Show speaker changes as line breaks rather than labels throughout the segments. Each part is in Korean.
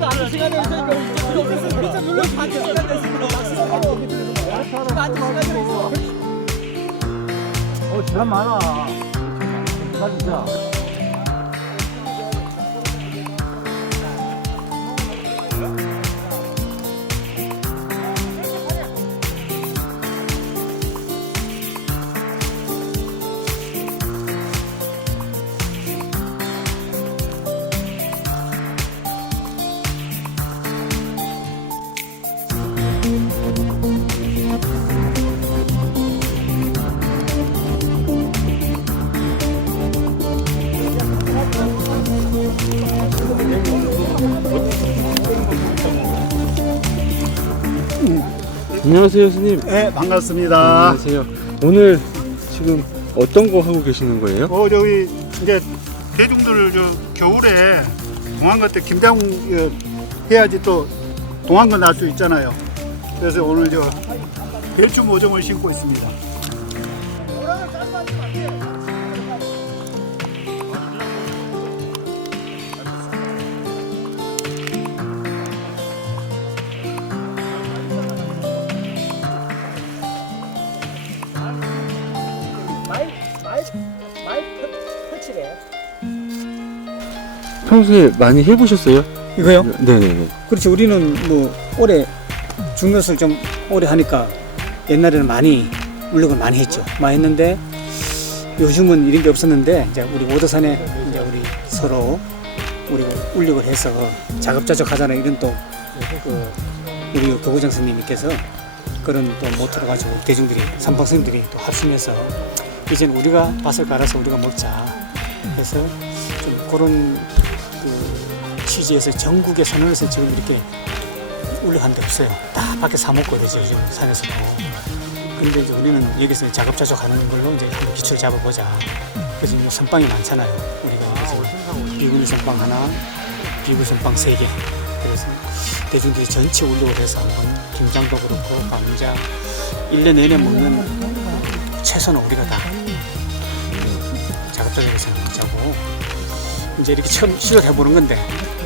어.
어, 사람 많아. 나 진짜.
안녕하세요, 스님.
네, 반갑습니다.
안녕하세요. 오늘 지금 어떤 거 하고 계시는 거예요?
어, 저기 이제 대중들 저 겨울에 동안거 때 김장 어, 해야지 또 동안거 날수 있잖아요. 그래서 오늘 저 배추 모종을 심고 있습니다.
평소에 많이 해보셨어요?
이거요?
네네네.
그렇지 우리는 뭐 올해 중것을 좀 오래 하니까 옛날에는 많이 울력을 많이 했죠 많이 했는데 요즘은 이런 게 없었는데 이제 우리 오도산에 이제 우리 서로 우리 울력을 해서 자급자족 하잖아요 이런 또그 우리 교구장 스님께서 그런 또 모토를 가지고 대중들이 삼방 스님들이 또 합심해서 이제는 우리가 밭을 갈아서 우리가 먹자 해서 좀 그런 그 취지에서 전국의 산원에서 지금 이렇게 울려간 데 없어요. 다 밖에 사 먹고 이러죠, 요즘 산에서도. 근데 이제 우리는 여기서 작업자족 하는 걸로 이제 한번 기초를 잡아보자. 그래서 뭐 선빵이 많잖아요. 우리가 그래서 비구니 선빵 하나, 비구 선빵 세 개. 그래서 대중들이 전체 울려고 해서 한번 김장도 그렇고 감자 1년 내내 먹는 채소는 우리가 다 작업자족해서 먹자고 이제 이렇게 처음 시도해 보는 건데 어,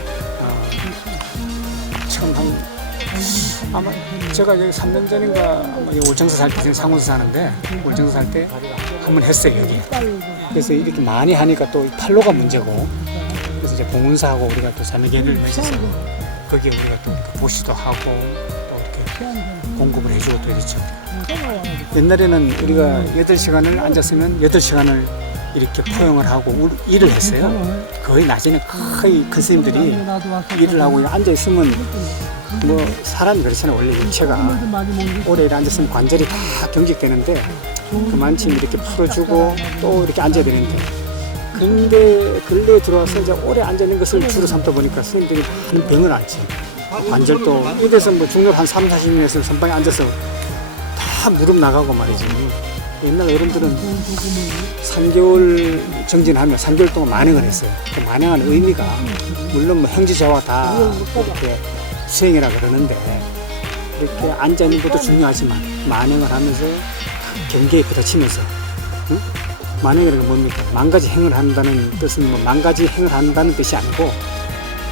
처음 한 아마 제가 여기 3년 전인가 아마 여기 올정서 살때 지금 상원서 사는데 올정서 살 때 한 번 했어요 여기. 그래서 이렇게 많이 하니까 또 팔로가 문제고. 그래서 이제 봉은사하고 우리가 또 자매계를 맺어서 거기에 우리가 또 보시도 하고 또 이렇게 공급을 해주고 또 이랬죠. 옛날에는 우리가 8시간을 앉았으면 8시간을 이렇게 포용을 하고 울- 일을 했어요. 거의 낮에는 거의 큰 스님들이 일을 하고 앉아 있으면 뭐 사람이 그렇잖아요. 원래 육체가 오래 일에 앉았으면 관절이 다 경직되는데 그만큼 이렇게 풀어주고 또 이렇게 앉아야 되는데 근데 근래에 들어와서 이제 오래 앉아 있는 것을 주로 삼다 보니까 스님들이 많은 병을 앓지. 관절도 이래서 뭐 중년 한 3, 40년에서 선방에 앉아서 다 무릎 나가고 말이지. 옛날 어른들은 3개월 정진하면 3개월 동안 만행을 했어요. 그 만행하는 의미가 물론 뭐 형제자와 다 이렇게 수행이라 그러는데 이렇게 앉아 있는 것도 중요하지만 만행을 하면서 경계에 부딪히면서 응? 만행이라는 건 뭡니까? 만 가지 행을 한다는 뜻은 뭐만 가지 행을 한다는 뜻이 아니고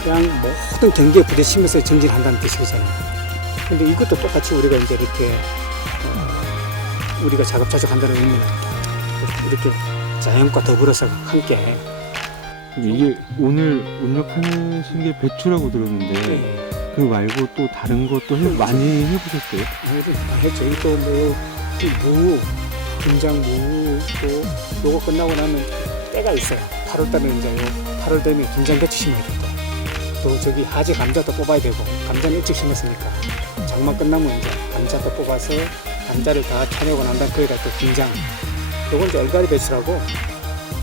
그냥 모든 경계에 부딪히면서 정진한다는 뜻이잖아요. 근데 이것도 똑같이 우리가 이제 이렇게 어, 우리가 작업자족한다는 의미는 이렇게 자연과 더불어서 함께
이게 오늘 운력하는 게 배추라고 들었는데
네.
그 말고 또 다른 것도 해- 많이 해보셨어요?
했죠. 이또 뭐, 이 무, 김장 무, 또 요거 끝나고 나면 때가 있어요. 8월 달에 이제 요 8월 되면 김장 배추 심어야 돼 또. 또 저기 하지 감자도 뽑아야 되고, 감자는 일찍 심었으니까. 장마 끝나면 이제 감자도 뽑아서 감자를 다 캐내고 난 다음에 거기다 또 김장. 요건 이제 얼갈이 배추라고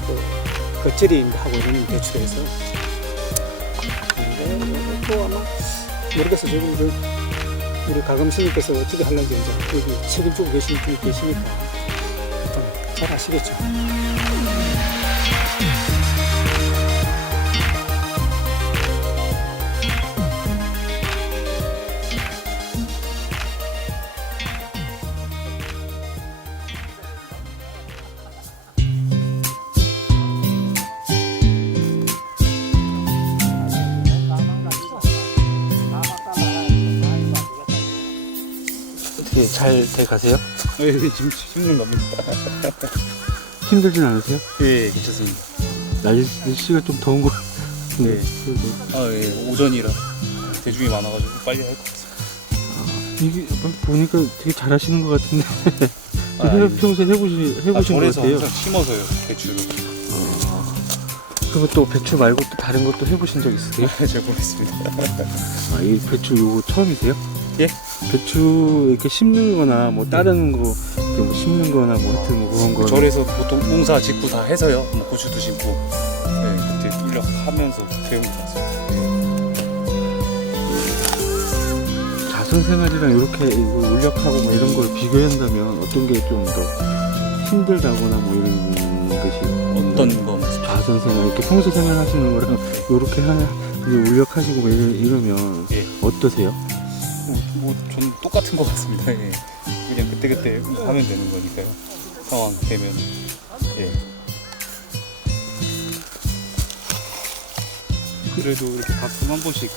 또 겉절이 하고 있는 배추가 있어. 근데 또 아마 모르겠어. 지금 그 우리 가금 스님께서 어떻게 하려는지 이제 여기 책임지고 계신 분이 계시니까 좀 잘 아시겠죠.
잘돼 가세요?
예, 지금 힘든 겁니다.
힘들진 않으세요?
예, 괜찮습니다.
날씨가 좀 더운 거 같은데.
네. 아, 예, 오전이라 대중이 많아가지고 빨리 할 것 같습니다.
이게 보니까 되게 잘하시는 것 같은데.
아,
해,
아닙니다.
평소에 해보시,
아,
해보신 것
절에서
같아요.
항상 심어서요, 배추를.
그리고 또 배추 말고 또 다른 것도 해보신 적 있으세요?
잘 모르겠습니다.
아, 이 배추 요거 처음이세요?
예?
배추 이렇게 심는 거나 뭐 다른 거, 이렇게 뭐 심는 거나 뭐 하여튼 뭐 그런 거.
절에서 보통 농사 짓고 다 해서요. 뭐 고추도 심고. 네, 그때 인력하면서 배운 것 같습니다.
자선 생활이랑 이렇게 이거 울력하고 뭐 이런 걸 비교한다면 어떤 게 좀 더 힘들다거나 뭐 이런 것이
어떤 거 말씀?
자선 생활 이렇게 평소 생활 하시는 거랑 이렇게 하 이제 울력하시고 뭐 이러, 이러면
예.
어떠세요?
뭐, 뭐, 전 똑같은 것 같습니다. 예. 그냥 그때 그때 하면 되는 거니까요. 상황 되면. 예. 그래도 이렇게 가끔 한 번씩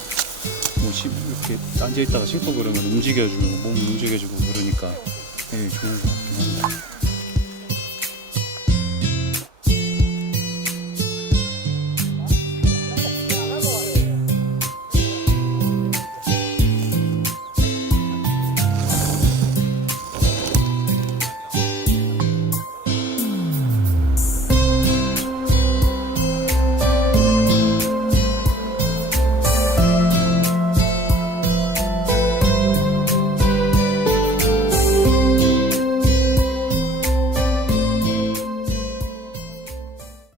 뭐 시- 이렇게 앉아 있다가 쉴거 그러면 움직여주고 몸 움직여주고 그러니까 예, 좋은 것 같긴 합니다.